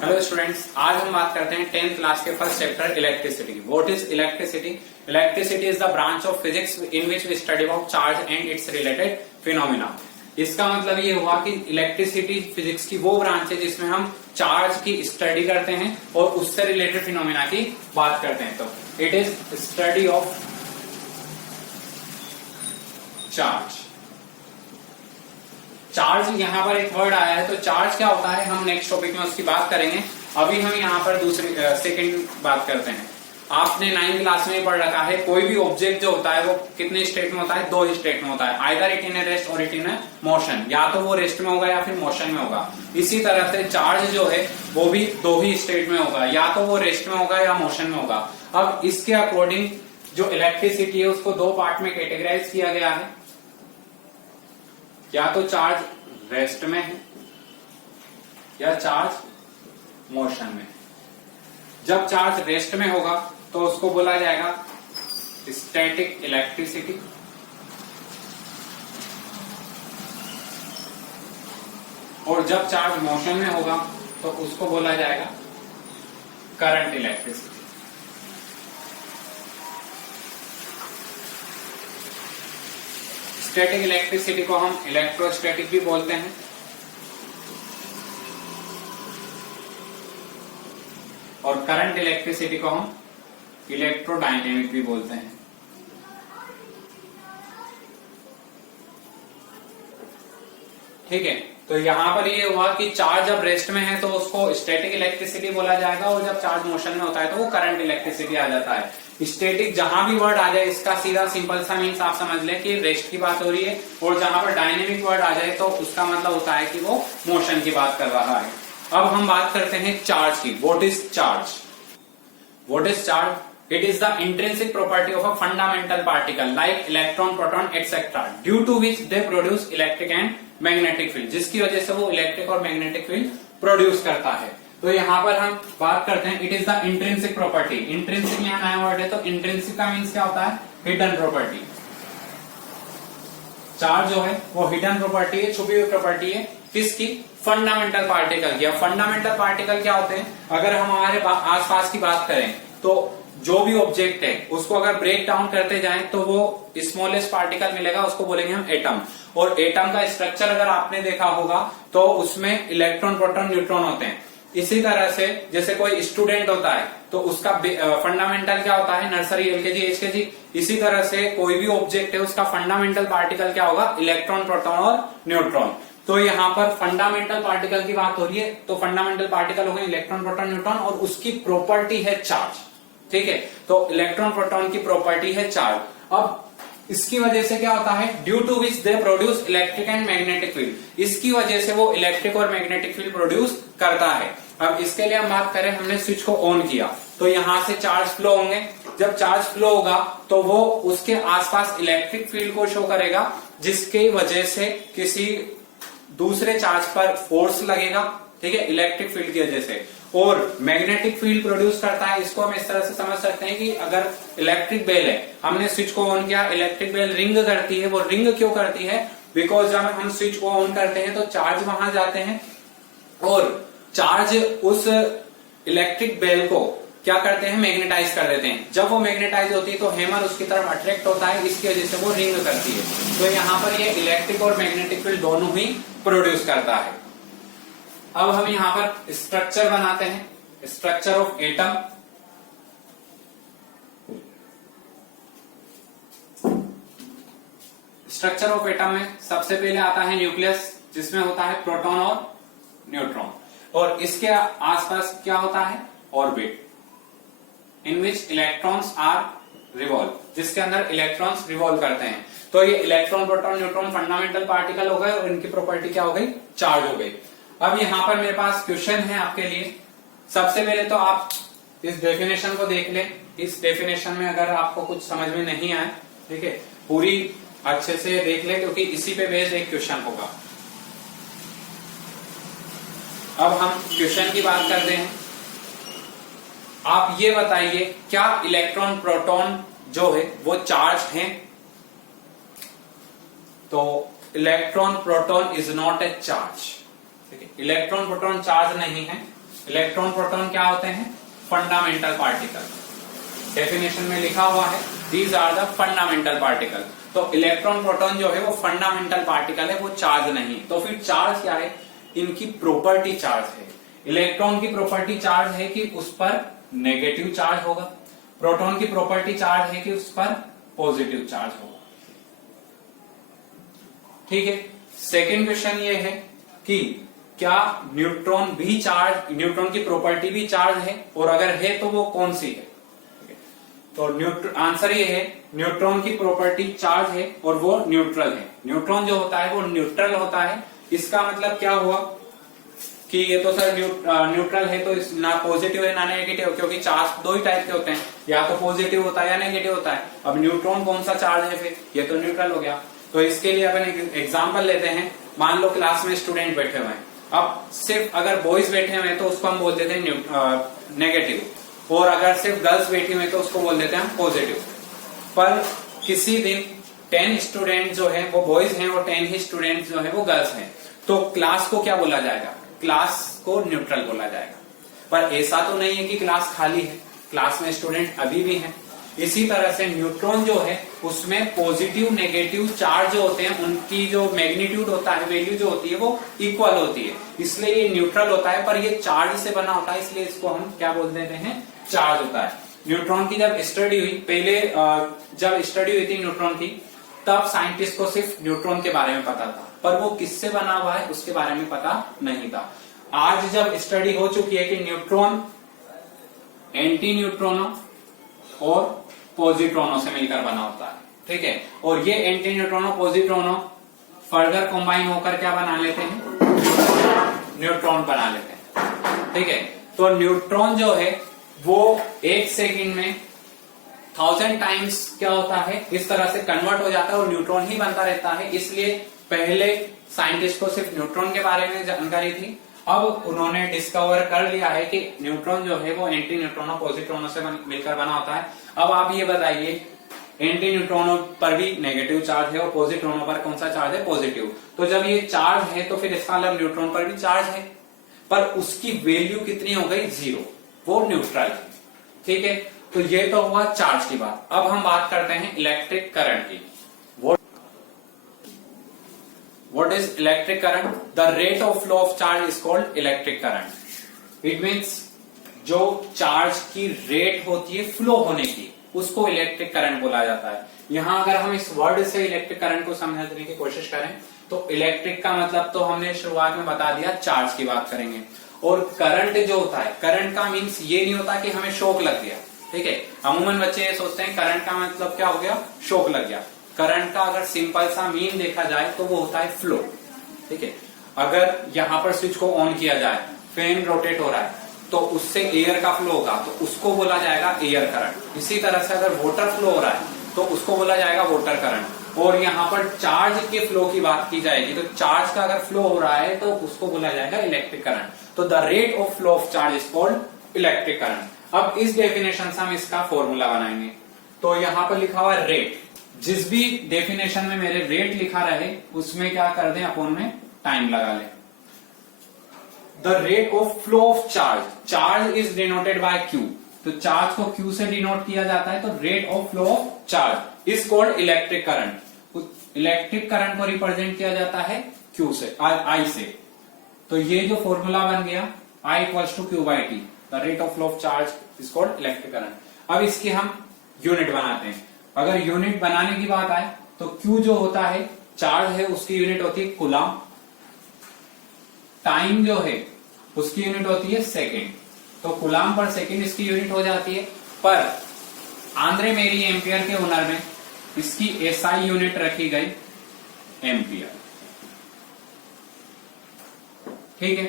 Hello students, आज हम बात करते हैं 10th क्लास के फर्स्ट चैप्टर इलेक्ट्रिसिटी की। What is electricity? Electricity is the branch of physics in which we study about charge and its related phenomena. इसका मतलब ये हुआ कि इलेक्ट्रिसिटी फिजिक्स की वो ब्रांच है जिसमें हम चार्ज की स्टडी करते हैं और उससे रिलेटेड फिनोमिना की बात करते हैं। तो it is study of charge. Charge यहाँ पर एक वर्ड आया है, तो चार्ज क्या होता है हम नेक्स्ट टॉपिक में उसकी बात करेंगे। अभी हम यहाँ पर दूसरी सेकंड बात करते हैं। आपने 9th क्लास में पढ़ रखा है, कोई भी ऑब्जेक्ट जो होता है वो कितने स्टेट में होता है? दो ही स्टेट में होता है, either it in A rest और इट इन ए मोशन। या तो वो रेस्ट में होगा या फिर मोशन में होगा। इसी तरह से चार्ज जो है वो भी दो ही स्टेट में होगा, या तो वो रेस्ट में होगा या मोशन में होगा। अब इसके अकॉर्डिंग जो इलेक्ट्रिसिटी है उसको दो पार्ट में कैटेगराइज किया गया है। या तो चार्ज रेस्ट में है या चार्ज मोशन में। जब चार्ज रेस्ट में होगा तो उसको बोला जाएगा स्टैटिक इलेक्ट्रिसिटी, और जब चार्ज मोशन में होगा तो उसको बोला जाएगा करंट इलेक्ट्रिसिटी। स्टैटिक इलेक्ट्रिसिटी को हम इलेक्ट्रोस्टैटिक भी बोलते हैं, और करंट इलेक्ट्रिसिटी को हम इलेक्ट्रोडायनेमिक भी बोलते हैं। ठीक है, तो यहां पर ये हुआ कि चार्ज जब रेस्ट में है तो उसको स्टैटिक इलेक्ट्रिसिटी बोला जाएगा, और जब चार्ज मोशन में होता है तो वो करंट इलेक्ट्रिसिटी आ जाता है। स्टैटिक जहां भी वर्ड आ जाए इसका सीधा सिंपल सा मीन्स आप समझ लें कि रेस्ट की बात हो रही है, और जहां पर डायनेमिक वर्ड आ जाए तो उसका मतलब होता है कि वो मोशन की बात कर रहा है। अब हम बात करते हैं चार्ज की। What is charge? What is charge? It is the intrinsic property of a fundamental particle like electron, proton, etc. due to which they produce electric and magnetic field, जिसकी वजह से वो इलेक्ट्रिक और मैग्नेटिक फील्ड प्रोड्यूस करता है। तो यहाँ पर हम बात करते हैं it is the intrinsic property. Intrinsic यहाँ नया वर्ड है, तो इंट्रिंसिक का मीन्स क्या होता है? Hidden property. चार्ज जो है वो हिडन प्रॉपर्टी है, छुपी हुई प्रॉपर्टी है। किसकी? फंडामेंटल पार्टिकल की। फंडामेंटल पार्टिकल क्या होते हैं? अगर हम हमारे आसपास की बात करें तो जो भी ऑब्जेक्ट है उसको अगर ब्रेक डाउन करते जाएं तो वो स्मॉलेस्ट पार्टिकल मिलेगा, उसको बोलेंगे हम एटम। और एटम का स्ट्रक्चर अगर आपने देखा होगा तो उसमें इलेक्ट्रॉन, प्रोटॉन, न्यूट्रॉन होते हैं। इसी तरह से जैसे कोई स्टूडेंट होता है तो उसका फंडामेंटल क्या होता है? Nursery, LKG, HKG. इसी तरह से कोई भी ऑब्जेक्ट है उसका फंडामेंटल पार्टिकल क्या होगा? इलेक्ट्रॉन, प्रोटॉन और न्यूट्रॉन। तो यहाँ पर फंडामेंटल पार्टिकल की बात हो रही है, तो फंडामेंटल पार्टिकल हो गए इलेक्ट्रॉन, प्रोटॉन, न्यूट्रॉन, और उसकी प्रॉपर्टी है चार्ज। ठीक है, तो इलेक्ट्रॉन, प्रोटॉन की प्रॉपर्टी है चार्ज। अब इसकी वजह से क्या होता है? Due to which they produce electric and magnetic field. इसकी वजह से वो इलेक्ट्रिक और मैग्नेटिक फील्ड प्रोड्यूस करता है। अब इसके लिए हम बात करें, हमने स्विच को ऑन किया तो यहां से चार्ज फ्लो होंगे। जब चार्ज फ्लो होगा तो वो उसके आसपास इलेक्ट्रिक फील्ड को शो करेगा, जिसकी वजह से किसी दूसरे चार्ज पर फोर्स लगेगा। ठीक है, इलेक्ट्रिक फील्ड की वजह से। और मैग्नेटिक फील्ड प्रोड्यूस करता है। इसको हम इस तरह से समझ सकते हैं कि अगर इलेक्ट्रिक बेल है, हमने स्विच को ऑन किया, इलेक्ट्रिक बेल रिंग करती है। वो रिंग क्यों करती है? बिकॉज जब हम स्विच को ऑन करते हैं तो चार्ज वहां जाते हैं, और चार्ज उस इलेक्ट्रिक बेल को क्या करते हैं? मैग्नेटाइज कर देते हैं। जब वो मैग्नेटाइज होती है तो हैमर उसकी तरफ अट्रैक्ट होता है, इसकी वजह से वो रिंग करती है। तो यहाँ पर ये इलेक्ट्रिक और मैग्नेटिक फील्ड दोनों ही प्रोड्यूस करता है। अब हम यहां पर स्ट्रक्चर बनाते हैं, structure of atom. Structure of atom में सबसे पहले आता है न्यूक्लियस, जिसमें होता है प्रोटॉन और न्यूट्रॉन, और इसके आसपास क्या होता है? Orbit, in which electrons are revolve, जिसके अंदर इलेक्ट्रॉन्स रिवॉल्व करते हैं। तो ये electron, proton, neutron fundamental particle हो गए, और इनकी प्रॉपर्टी क्या हो गई? चार्ज हो गई। अब यहां पर मेरे पास क्वेश्चन है आपके लिए। सबसे पहले तो आप इस डेफिनेशन को देख लें। इस डेफिनेशन में अगर आपको कुछ समझ में नहीं आए, ठीक है, पूरी अच्छे से देख ले, क्योंकि इसी पे बेस्ड एक क्वेश्चन होगा। अब हम क्वेश्चन की बात करते हैं। आप ये बताइए, क्या इलेक्ट्रॉन, प्रोटॉन जो है वो चार्ज हैं? तो electron proton is not a charge. ठीक है, इलेक्ट्रॉन प्रोटॉन चार्ज नहीं है। इलेक्ट्रॉन प्रोटॉन क्या होते हैं? Fundamental particle. डेफिनेशन में लिखा हुआ है these are the fundamental particle. तो इलेक्ट्रॉन प्रोटॉन जो है वो फंडामेंटल पार्टिकल है, वो चार्ज नहीं। तो फिर चार्ज क्या है? इनकी प्रॉपर्टी चार्ज है। इलेक्ट्रॉन की प्रॉपर्टी चार्ज है कि उस पर नेगेटिव चार्ज होगा, प्रोटॉन की प्रॉपर्टी चार्ज है कि उस पर पॉजिटिव चार्ज होगा। ठीक है। सेकेंड क्वेश्चन ये है कि क्या न्यूट्रॉन भी चार्ज, न्यूट्रॉन की प्रॉपर्टी भी चार्ज है, और अगर है तो वो कौन सी है? तो आंसर ये है न्यूट्रॉन की प्रॉपर्टी चार्ज है और वो न्यूट्रल है। न्यूट्रॉन जो होता है वो न्यूट्रल होता है। इसका मतलब क्या हुआ कि ये तो सर न्यूट्रल है, तो ना पॉजिटिव है ना नेगेटिव, क्योंकि चार्ज दो ही टाइप के होते हैं, या तो पॉजिटिव होता है या नेगेटिव होता है। अब न्यूट्रॉन कौन सा चार्ज है? फिर ये तो न्यूट्रल हो गया। तो इसके लिए अपन एक एग्जाम्पल लेते हैं। मान लो क्लास में स्टूडेंट बैठे हुए हैं, अब सिर्फ अगर बॉयज बैठे हुए हैं तो उसको हम बोल देते हैं नेगेटिव, और अगर सिर्फ गर्ल्स बैठी हुई है तो उसको बोल देते हैं हम पॉजिटिव। पर किसी दिन 10 स्टूडेंट जो है वो बॉयज हैं और 10 ही स्टूडेंट जो है वो गर्ल्स हैं, तो क्लास को क्या बोला जाएगा? क्लास को न्यूट्रल बोला जाएगा। पर ऐसा तो नहीं है कि क्लास खाली है, क्लास में स्टूडेंट अभी भी हैं। इसी तरह से न्यूट्रॉन जो है उसमें पॉजिटिव नेगेटिव चार्ज जो होते हैं उनकी जो मैग्नीट्यूड होता है, वैल्यू जो होती है वो इक्वल होती है, इसलिए ये न्यूट्रल होता है। पर ये चार्ज से बना होता है, इसलिए इसको हम क्या बोल देते हैं? चार्ज होता है। न्यूट्रॉन की जब स्टडी हुई, पहले जब स्टडी हुई थी न्यूट्रॉन की, तब साइंटिस्ट को सिर्फ न्यूट्रॉन के बारे में पता था, पर वो किससे बना हुआ है उसके बारे में पता नहीं था। आज जब स्टडी हो चुकी है कि न्यूट्रॉन एंटी न्यूट्रॉनों और पॉजिट्रॉनों से मिलकर बना होता है, ठीक है, और ये एंटी न्यूट्रॉनों पॉजिट्रॉनों फर्दर कंबाइन होकर क्या बना लेते हैं? न्यूट्रॉन बना लेते हैं, ठीक है। तो न्यूट्रॉन जो है वो 1 सेकंड में 1000 टाइम्स क्या होता है, इस तरह से कन्वर्ट हो जाता है और न्यूट्रॉन ही बनता रहता है। इसलिए पहले साइंटिस्ट को सिर्फ न्यूट्रॉन के बारे में जानकारी थी, अब उन्होंने डिस्कवर कर लिया है कि न्यूट्रॉन जो है वो एंटी न्यूट्रॉनों पॉजिट्रॉनों से मिलकर बना होता है। अब आप ये बताइए, एंटी न्यूट्रॉनों पर भी नेगेटिव चार्ज है और पॉजिट्रॉनों पर कौन सा चार्ज है? पॉजिटिव। तो जब ये चार्ज है तो फिर इसका मतलब न्यूट्रॉन पर भी चार्ज है, पर उसकी वैल्यू कितनी हो गई? 0, वो न्यूट्रल है, ठीक है। तो ये तो हुआ चार्ज की बात। अब हम बात करते हैं इलेक्ट्रिक करंट की। What is electric current? The rate of flow of charge is called electric current. It means जो चार्ज की रेट होती है फ्लो होने की, उसको इलेक्ट्रिक करंट बोला जाता है। यहां अगर हम इस वर्ड से इलेक्ट्रिक करंट को समझने की कोशिश करें तो इलेक्ट्रिक का मतलब तो हमने शुरुआत में बता दिया, चार्ज की बात करेंगे। और करंट जो होता है, करंट का मीन्स ये नहीं होता कि हमें शॉक लग गया, ठीक है। अमूमन बच्चे ये सोचते हैं करंट का मतलब क्या हो गया? शॉक लग गया। करंट का अगर सिंपल सा मीन देखा जाए तो वो होता है फ्लो, ठीक है। अगर यहाँ पर स्विच को ऑन किया जाए, फैन रोटेट हो रहा है, तो उससे एयर का फ्लो होगा, तो उसको बोला जाएगा एयर करंट। इसी तरह से अगर वाटर फ्लो हो रहा है तो उसको बोला जाएगा वाटर करंट। और यहाँ पर चार्ज के फ्लो की बात की जाएगी, तो चार्ज का अगर फ्लो हो रहा है तो उसको बोला जाएगा इलेक्ट्रिक करंट। तो the rate of flow of charge is called electric current. अब इस डेफिनेशन से हम इसका फॉर्मूला बनाएंगे। तो यहाँ पर लिखा हुआ है रेट, जिस भी डेफिनेशन में मेरे रेट लिखा रहे उसमें क्या कर दें अपन में टाइम लगा ले। The rate of flow of charge, charge is denoted by Q, तो चार्ज को क्यू से डिनोट किया जाता है, तो rate of flow of charge is called electric current. Electric current को रिप्रेजेंट किया जाता है क्यू से, आई से। तो ये जो फॉर्मूला बन गया I equals to q by t, the rate of flow of charge is called electric current. अब इसकी हम यूनिट बनाते हैं। अगर यूनिट बनाने की बात आए तो Q जो होता है चार्ज है, उसकी यूनिट होती है कूलम। टाइम जो है उसकी यूनिट होती है सेकेंड, तो कूलम पर सेकेंड इसकी यूनिट हो जाती है। पर आंद्रे मेरी एम्पियर के हुनर में इसकी एसआई यूनिट रखी गई एम्पियर, ठीक है।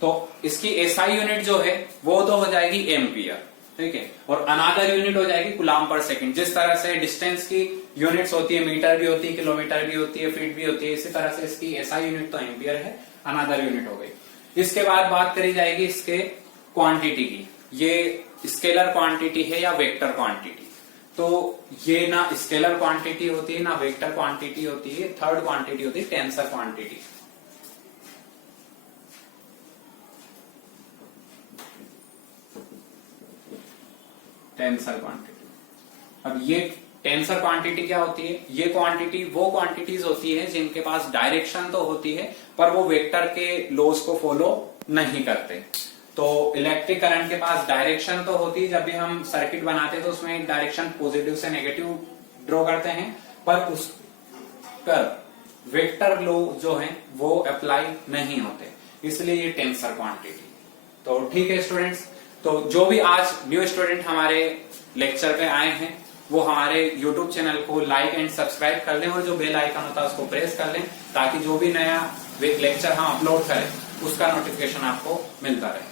तो इसकी एसआई यूनिट जो है वो तो हो जाएगी एम्पियर, ठीक है, और अनादर यूनिट हो जाएगी कूलम पर सेकंड। जिस तरह से डिस्टेंस की यूनिट्स होती है, मीटर भी होती है, किलोमीटर भी होती है, फीट भी होती है, इसी तरह से इसकी एसआई यूनिट तो एम्पियर है, अनादर यूनिट हो गई। इसके बाद बात करी जाएगी इसके क्वांटिटी की। ये स्केलर क्वांटिटी है या वेक्टर क्वांटिटी? तो ये ना स्केलर क्वांटिटी होती है ना वेक्टर क्वांटिटी होती है, थर्ड क्वांटिटी होती है टेंसर क्वांटिटी। Tensor quantity. अब ये टेंसर क्वांटिटी क्या होती है? ये क्वांटिटी वो क्वांटिटीज होती है जिनके पास डायरेक्शन तो होती है पर वो वेक्टर के लॉज को फॉलो नहीं करते। तो इलेक्ट्रिक करंट के पास डायरेक्शन तो होती है, जब भी हम सर्किट बनाते हैं तो उसमें डायरेक्शन पॉजिटिव से नेगेटिव ड्रॉ करते हैं, पर उस पर वेक्टर लॉ जो है वो अप्लाई नहीं होते, इसलिए ये टेंसर क्वांटिटी। तो ठीक है स्टूडेंट्स, तो जो भी आज न्यू स्टूडेंट हमारे लेक्चर पे आए हैं वो हमारे यूट्यूब चैनल को लाइक एंड सब्सक्राइब कर लें और जो बेल आइकन होता है उसको प्रेस कर लें, ताकि जो भी नया लेक्चर हम अपलोड करें उसका नोटिफिकेशन आपको मिलता रहे।